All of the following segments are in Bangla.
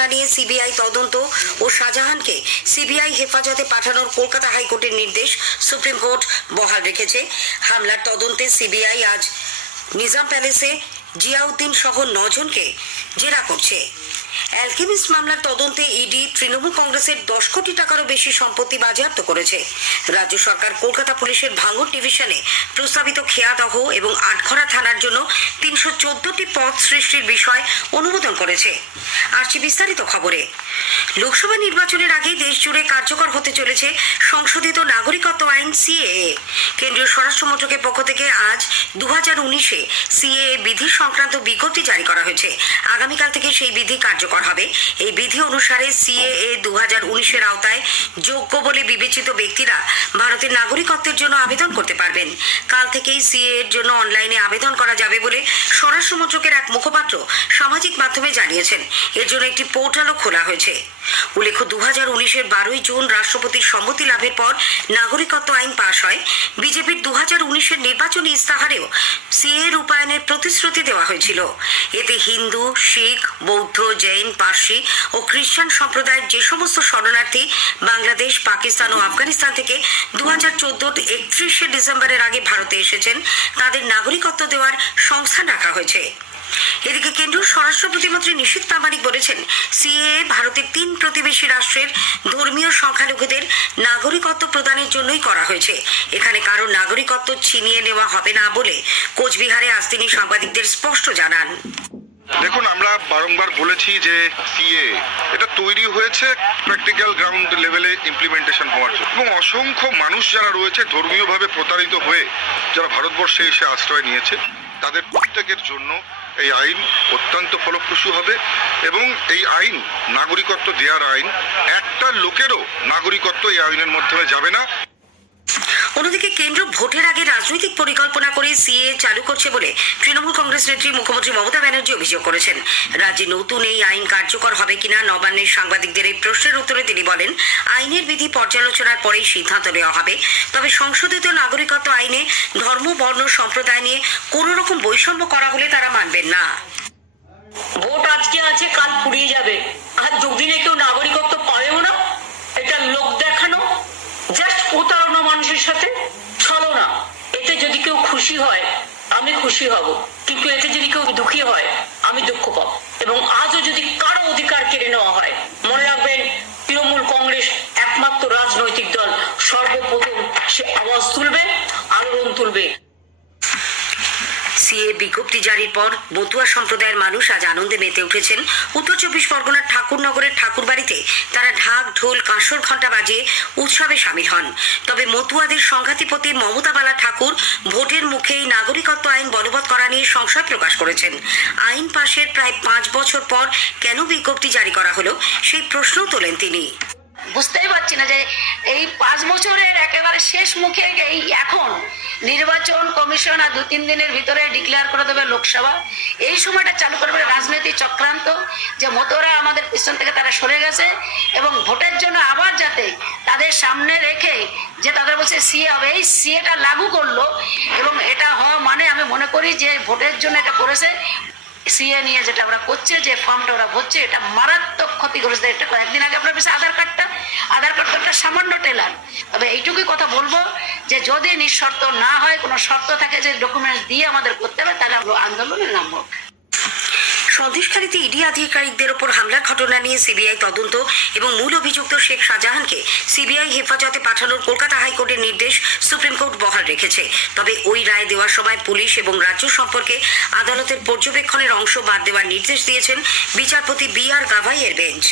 ঘটনা নিয়ে সিবিআই তদন্ত ও শাহজাহানকে সিবিআই হেফাজতে পাঠানোর কলকাতা হাইকোর্টের নির্দেশ সুপ্রিম কোর্ট বহাল রেখেছে। হামলার তদন্তে সিবিআই আজ নিজাম প্যালেসে জিয়াউদ্দিন সহ 9 জনকে জেরা করছে। অ্যালকেমিস্ট মামলার তদন্তে ইডি তৃণমূল কংগ্রেসের 10 কোটি টাকারও বেশি সম্পত্তি বাজেয়াপ্ত করেছে। রাজ্য সরকার কলকাতা পুলিশের ভাঙড় ডিভিশনে প্রস্তাবিত খেয়াদহ এবং আটঘরা থানার জন্য 314টি পদ সৃষ্টির বিষয় অনুমোদন করেছে। আসছে বিস্তারিত খবরে। লোকসভা নির্বাচনের আগেই দেশ জুড়ে কার্যকর হতে চলেছে সংশোধিত নাগরিকত্ব আইন সিএএ। কেন্দ্রীয় স্বরাষ্ট্র মন্ত্রকের পক্ষ থেকে আজ 2019-এ সিএএ বিধি সংক্রান্ত বিজ্ঞপ্তি জারি করা হয়েছে। আগামীকাল থেকে সেই বিধি কার্যকর হবে। এই বিধি অনুসারে সিএএ 2019-এর আওতায় যোগ্য বলে বিবেচিত ব্যক্তিরা ভারতের নাগরিকত্বের জন্য আবেদন করতে পারবেন। কাল থেকেই সিএএ এর জন্য অনলাইনে আবেদন করা যাবে বলে স্বরাষ্ট্র মন্ত্রকের এক মুখপাত্র সামাজিক মাধ্যমে জানিয়েছেন। এর জন্য একটি পোর্টালও খোলা হয়েছে। উল্লেখ্য 2019-এর 12ই জুন রাষ্ট্রপতির সম্মতি লাভের পর নাগরিকত্ব আইন পাশ হয়। বিজেপির 2019-এর নির্বাচনী ইস্তাহারেও সিএএ রূপায়ণের প্রতিশ্রুতি দেওয়া হয়েছিল। এতে হিন্দু, শিখ, বৌদ্ধ, জৈন, পার্সি ও খ্রিস্টান সম্প্রদায়ের যে সমস্ত শরণার্থী বাংলাদেশ, পাকিস্তান ও আফগানিস্তান থেকে 2014-র 31শে ডিসেম্বরের আগে ভারতে এসেছেন তাদের নাগরিকত্ব দেওয়ার সংস্থান রাখা হয়েছে। এদিকে কেন্দ্রীয় স্বরাষ্ট্র প্রতিমন্ত্রী নিশীথ প্রামাণিক বলেছেন, সিএএ ভারতের 3 প্রতিবেশী রাষ্ট্রের ধর্মীয় সংখ্যালঘুদের নাগরিকত্ব প্রদানের জন্যই করা হয়েছে। এখানে কারো নাগরিকত্ব ছিনিয়ে নেওয়া হবে না বলে কোচবিহারে আজ তিনি সাংবাদিকদের স্পষ্ট জানান। দেখুন, আমরা বারংবার বলেছি যে সিএ এটা তৈরি হয়েছে প্র্যাকটিক্যাল গ্রাউন্ড লেভেলে ইমপ্লিমেন্টেশন হওয়ার জন্য, এবং অসংখ্য মানুষ যারা রয়েছে ধর্মীয়ভাবে প্রতারিত হয়ে যারা ভারতবর্ষে এসে আশ্রয় নিয়েছে তাদের প্রত্যেকের জন্য এই আইন অত্যন্ত ফলপ্রসূ হবে। এবং এই আইন নাগরিকত্ব দেওয়ার আইন, একটা লোকেরও নাগরিকত্ব এই আইনের মাধ্যমে যাবে না। অন্যদিকে কেন্দ্র ভোটের আগে রাজনৈতিক পরিকল্পনা করে সিএএ চালু করছে বলে তৃণমূল কংগ্রেস নেত্রী মুখ্যমন্ত্রী মমতা ব্যানার্জি অভিযোগ করেছেন। রাজ্যে নতুন এই আইন কার্যকর হবে কিনা নবান্নের সাংবাদিকদের এই প্রশ্নের উত্তরে তিনি বলেন, আইনের বিধি পর্যালোচনার পরেই সিদ্ধান্ত নেওয়া হবে। তবে সংশোধিত নাগরিকত্ব আইনে ধর্ম, বর্ণ, সম্প্রদায় নিয়ে কোনো রকম বৈষম্য করা হলে তারা মানবেন না। ভোট আজকে আছে, কাল ফুরিয়ে যাবে, আর দুদিনে কেউ নাগরিকত্ব পাবেও না। এটা লোক দেখানো, জাস্ট প্রতারণা মানুষের সাথে ছলনা। এতে যদি কেউ খুশি হয় আমি খুশি হব, কিন্তু এতে যদি কেউ দুঃখী হয় আমি দুঃখ পাবো। এবং আজও যদি কারো অধিকার কেড়ে নেওয়া হয়, মনে রাখবেন তৃণমূল কংগ্রেস একমাত্র রাজনৈতিক দল সর্বপ্রথম সে আওয়াজ তুলবে, আলোড়ন তুলবে। সিএ বিজ্ঞপ্তি জারির পর মতুয়া সম্প্রদায়ের মানুষ আজ আনন্দে মেতে উঠেছেন। উত্তর 24 পরগনার ঠাকুরনগরের ঠাকুরবাড়িতে তারা ঢাক, ঢোল, কাঁসর ঘণ্টা বাজিয়ে উৎসবে সামিল হন। তবে মতুয়াদের সংঘাতিপতি মমতা বালা ঠাকুর ভোটের মুখেই নাগরিকত্ব আইন বলবৎ করা নিয়ে সংশয় প্রকাশ করেছেন। আইন পাশের প্রায় 5 বছর পর কেন বিজ্ঞপ্তি জারি করা হলো সেই প্রশ্নও তোলেন তিনি। বুঝতেই পারছি না যে এই 5 বছরের একেবারে শেষ মুখে এই এখন নির্বাচন কমিশন আর 2-3 দিনের ভিতরে ডিক্লেয়ার করে দেবে লোকসভা। এই সময়টা চালু করবে রাজনৈতিক চক্রান্ত, যে মতোরা আমাদের পিছন থেকে তারা সরে গেছে এবং ভোটের জন্য আবার যাতে তাদের সামনে রেখে যে তাদের বলছে সিএ হবে, এই সিএটা লাগু করলো। এবং এটা হওয়া মানে আমি মনে করি যে ভোটের জন্য এটা করেছে। সিএ নিয়ে যেটা ওরা করছে, যে ফর্মটা ওরা ভরছে, এটা মারাত্মক ক্ষতি করেছে। এটা কয়েকদিন আগে আপনার কাছে আধার কার্ডটা একটা সামান্য টেলার। তবে এইটুকুই কথা বলবো যে যদি নিঃশর্ত না হয়, কোনো শর্ত থাকে যে ডকুমেন্টস দিয়ে আমাদের করতে হবে, তাহলে আমরা আন্দোলনে নামবো। সন্দেশখালীতে ইডি আধিকারিকদের ওপর হামলার ঘটনা নিয়ে সিবিআই তদন্ত এবং মূল অভিযুক্ত শেখ শাহজাহানকে সিবিআই হেফাজতে পাঠানোর কলকাতা হাইকোর্টের নির্দেশ সুপ্রিম কোর্ট বহাল রেখেছে। তবে ওই রায় দেওয়ার সময় পুলিশ এবং রাজ্য সম্পর্কে আদালতের পর্যবেক্ষণের অংশ বাদ দেওয়ার নির্দেশ দিয়েছেন বিচারপতি বি.আর. গাভাইয়ের বেঞ্চ।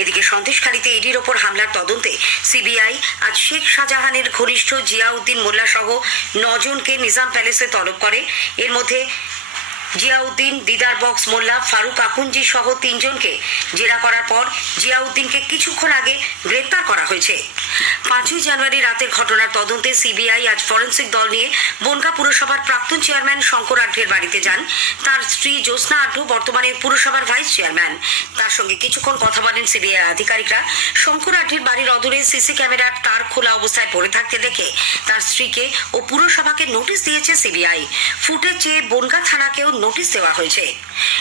এদিকে সন্দেশখালীতে ইডির ওপর হামলার তদন্তে সিবিআই আজ শেখ শাহজাহানের ঘনিষ্ঠ জিয়াউদ্দিন মোল্লা সহ 9 জনকে নিজাম প্যালেসে তলব করে। এর মধ্যে জিয়াউদ্দিন, দিদার বক্স মোল্লা, ফারুক আকুঞ্জি সহ 3 জনকে জেরা করার পর জিয়াউদ্দিনকে কিছুক্ষণ আগে গ্রেপ্তার করা হয়েছে। 5ই জানুয়ারি রাতের ঘটনার তদন্তে সিবিআই আজ ফরেন্সিক দল নিয়ে বনগাঁ পুরসভার প্রাক্তন চেয়ারম্যান শঙ্কর আঢ্যের বাড়িতে যান। তার স্ত্রী জ্যোৎস্না আঢ্য বর্তমানে পুরসভার ভাইস চেয়ারম্যান। তার সঙ্গে কিছুক্ষণ কথা বলেন সিবিআই আধিকারিকরা। শঙ্কর আঢ্যের বাড়ির অদূরে সিসি ক্যামেরার তার খোলা অবস্থায় পড়ে থাকতে দেখে তার স্ত্রীকে ও পুরসভাকে নোটিশ দিয়েছে সিবিআই। ফুটেজ চেয়ে বনগাঁ থানাকেও নোটিশ দেওয়া হয়েছে।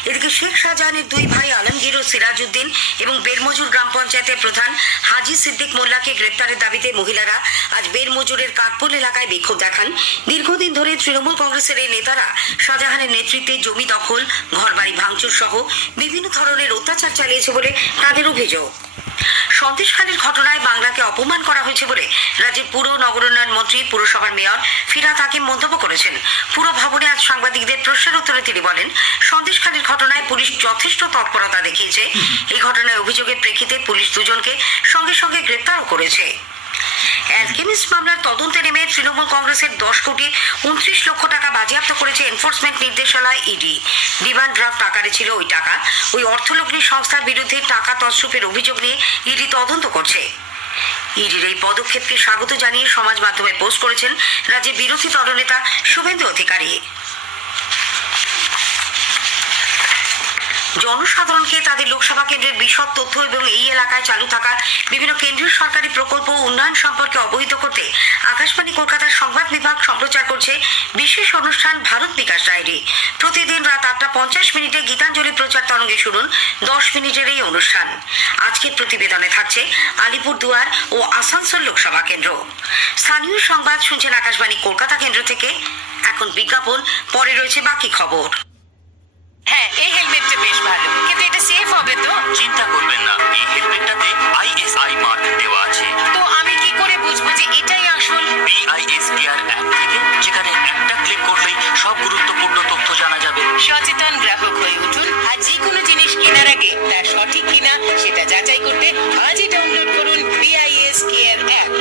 এদিকে শেখ শাহজাহানের দুই ভাই আলমগীর ও সিরাজউদ্দিন এবং বেরমজুর গ্রাম পঞ্চায়েতের প্রধান হাজি সিদ্দিক মোল্লাকে গ্রেপ্তারের দাবিতে মহিলারা আজ বেরমজুরের কাঠপোল এলাকায় বিক্ষোভ দেখান। দীর্ঘদিন ধরে তৃণমূল কংগ্রেসের এই নেতারা শাহজাহানের নেতৃত্বে জমি দখল, ঘরবাড়ি ভাঙচুর সহ বিভিন্ন ধরনের অত্যাচার চালিয়েছে বলে তাদের অভিযোগ। সন্দেশখালীর ঘটনায় বাংলাকে অপমান করা হয়েছে বলে রাজ্যের পুর নগরোন্নয়ন মন্ত্রী পুরসভার মেয়র ফিরহাদ হাকিম মন্তব্য করেছেন। পুর ভবনে আজ সাংবাদিকদের প্রশ্নের উত্তরে তিনি বলেন, সন্দেশখালীর ঘটনায় পুলিশ যথেষ্ট তৎপরতা দেখিয়েছে। এই ঘটনায় অভিযোগের প্রেক্ষিতে পুলিশ দুজনকে সঙ্গে সঙ্গে গ্রেপ্তারও করেছে। অ্যালকেমিস্ট মামলার তদন্তে নেমে তৃণমূল কংগ্রেসের 10 কোটি 29 লক্ষ টাকা বাজেয়াপ্ত করেছে এনফোর্সমেন্ট নির্দেশালয় ইডি। ডিমান্ড ড্রাফট আকারে ছিল ওই টাকা। ওই অর্থলগ্নি সংস্থার বিরুদ্ধে টাকা তছরূপের অভিযোগ নিয়ে ইডি তদন্ত করছে। ইডির এই পদক্ষেপকে স্বাগত জানিয়ে সমাজ মাধ্যমে পোস্ট করেছেন রাজ্যের বিরোধী দলনেতা শুভেন্দু অধিকারী। জনসাধারণকে তাদের লোকসভা কেন্দ্রের বিশদ তথ্য এবং এই এলাকায় চালু থাকা বিভিন্ন কেন্দ্রীয় সরকারি প্রকল্প উন্নয়ন সম্পর্কে অবহিত করতে আকাশবাণী কলকাতার সংবাদ বিভাগ সম্প্রচার করছে বিশেষ অনুষ্ঠান ভারত বিকাশ ডায়েরি। প্রতিদিন রাত 8:50 গীতাঞ্জলি প্রচার তরঙ্গে শুনুন 10 মিনিটের এই অনুষ্ঠান। আজকের প্রতিবেদনে থাকছে আলিপুরদুয়ার ও আসানসোল লোকসভা কেন্দ্র। স্থানীয় সংবাদ শুনছেন আকাশবাণী কলকাতা কেন্দ্র থেকে। এখন বিজ্ঞাপন, পরে রয়েছে বাকি খবর। হ্যাঁ, এই হেলমেটটা বেশ ভালো, কিন্তু এটা সেফ হবে তো? চিন্তা করবেন না, এই হেলমেটটাতে ISI মার্ক দেওয়া আছে। তো আমি কি করে বুঝবো যে এটাই আসল? BIS কেয়ার অ্যাপ থেকে, যেখানে একটা ক্লিক করলেই সব গুরুত্বপূর্ণ তথ্য জানা যাবে। সচেতন গ্রাহক হয়ে উঠুন আর যে কোনো জিনিস কেনার আগে তা সঠিক কিনা সেটা যাচাই করতে আজই ডাউনলোড করুন BIS কেয়ার অ্যাপ।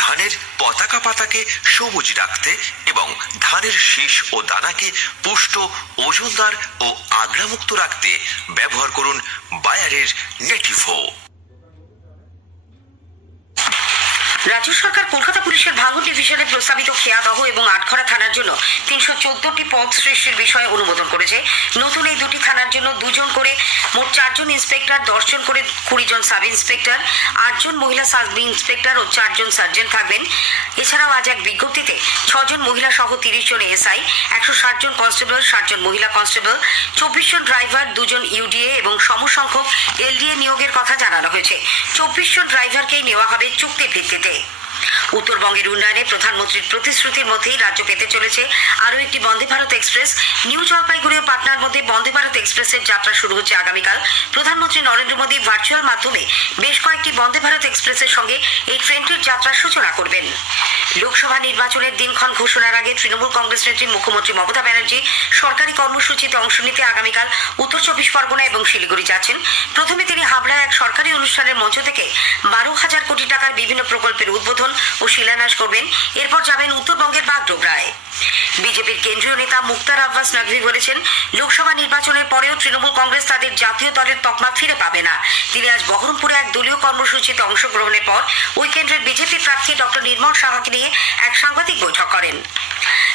ধানের পতাকা পাতাকে সবুজ রাখতে এবং ধানের শীষ ও দানাকে পুষ্ট, ওজনদার ও আগলামুক্ত রাখতে ব্যবহার করুন বায়ারের নেটিভো। রাজ্য সরকার কলকাতা পুলিশের ভাঙন ডিভিশনে প্রস্তাবিত খেয়াদহ এবং আটঘরা থানার জন্য 314টি পদ সৃষ্টির বিষয়ে অনুমোদন করেছে। নতুন এই দুটি থানার জন্য 2 জন করে মোট 4 জন ইন্সপেক্টর, 10 জন করে 20 জন সাব ইন্সপেক্টর, 8 জন মহিলা সাব ইন্সপেক্টর ও 4 জন সার্জেন্ট থাকবেন। এছাড়াও আজ এক বিজ্ঞপ্তিতে 6 জন মহিলা সহ 30 জন এসআই, 160 জন কনস্টেবল, 60 জন মহিলা কনস্টেবল, 24 জন ড্রাইভার, 2 জন ইউডিএ এবং সমসংখ্যক এলডিএ নিয়োগের কথা জানানো হয়েছে। 24 জন ড্রাইভারকেই নেওয়া হবে চুক্তির ভিত্তিতে। উত্তরবঙ্গের উন্নয়নে প্রধানমন্ত্রীর প্রতিশ্রুতির মধ্যেই রাজ্য পেতে চলেছে আরও একটি বন্দে ভারত এক্সপ্রেস। নিউ জলপাইগুড়ি ও পাটনার মধ্যে বন্দে ভারত এক্সপ্রেসের যাত্রা শুরু হচ্ছে আগামীকাল। প্রধানমন্ত্রী নরেন্দ্র মোদী ভার্চুয়াল মাধ্যমে বেশ কয়েকটি বন্দে ভারত এক্সপ্রেসের সঙ্গে এই ট্রেনটির যাত্রার সূচনা করবেন। লোকসভা নির্বাচনের দিনক্ষণ ঘোষণার আগে তৃণমূল কংগ্রেস নেত্রী মুখ্যমন্ত্রী মমতা ব্যানার্জি সরকারি কর্মসূচিতে অংশ নিতে আগামীকাল উত্তর 24 পরগনা এবং শিলিগুড়ি যাচ্ছেন। প্রথমে তিনি হাবড়ায় এক সরকারি অনুষ্ঠানের মঞ্চ থেকে 12,000 কোটি টাকার বিভিন্ন প্রকল্পের উদ্বোধন ও শিলান্যাস করবেন। এরপর যাবেন উত্তরবঙ্গের বাগডোগরায়। বিজেপির কেন্দ্রীয় নেতা মুক্তার আব্বাস নকভি বলেছেন, লোকসভা নির্বাচনের পরেও তৃণমূল কংগ্রেস তাদের জাতীয় দলের তকমা ফিরে পাবে না। তিনি আজ বহরমপুরে এক দলীয় কর্মসূচিতে অংশগ্রহণের পর ওই কেন্দ্রের বিজেপি প্রার্থী ডক্টর নির্মল সাহাকে নিয়ে এক সাংবাদিক বৈঠক করেন।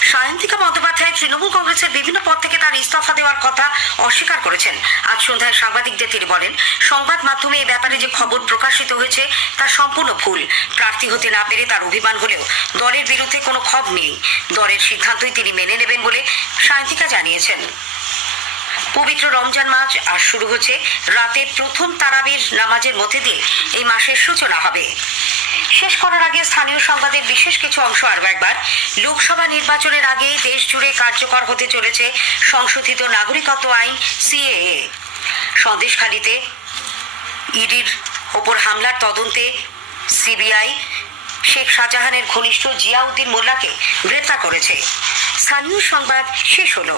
সায়ন্তিকা বন্দ্যোপাধ্যায় তৃণমূল কংগ্রেসের বিভিন্ন পদ থেকে তার ইস্তফা দেওয়ার কথা অস্বীকার করেছেন। আজ সন্ধ্যায় সাংবাদিকদের তিনি বলেন, সংবাদ মাধ্যমে এ ব্যাপারে যে খবর প্রকাশিত হয়েছে তা সম্পূর্ণ ভুল। প্রার্থী হতে না পেরে তার অভিমান হলেও দলের বিরুদ্ধে কোনো ক্ষোভ নেই। দলের সিদ্ধান্তই তিনি মেনে নেবেন বলে সায়ন্তিকা জানিয়েছেন। পবিত্র রমজান মাস আজ শুরু হচ্ছে। রাতে প্রথম তারাবির নামাজের মধ্যে দিয়ে এই মাসের সূচনা হবে। শেষ করার আগে স্থানীয় সংবাদের বিশেষ কিছু অংশ আরও একবার। লোকসভা নির্বাচনের আগে দেশ জুড়ে কার্যকর হতে চলেছে সংশোধিত নাগরিকত্ব আইন CAA। সন্দেশখালীতে ইডির ওপর হামলার তদন্তে CBI শেখ শাহজাহানের ঘনিষ্ঠ জিয়াউদ্দিন মোল্লাকে গ্রেপ্তার করেছে। স্থানীয় সংবাদ শেষ হলো।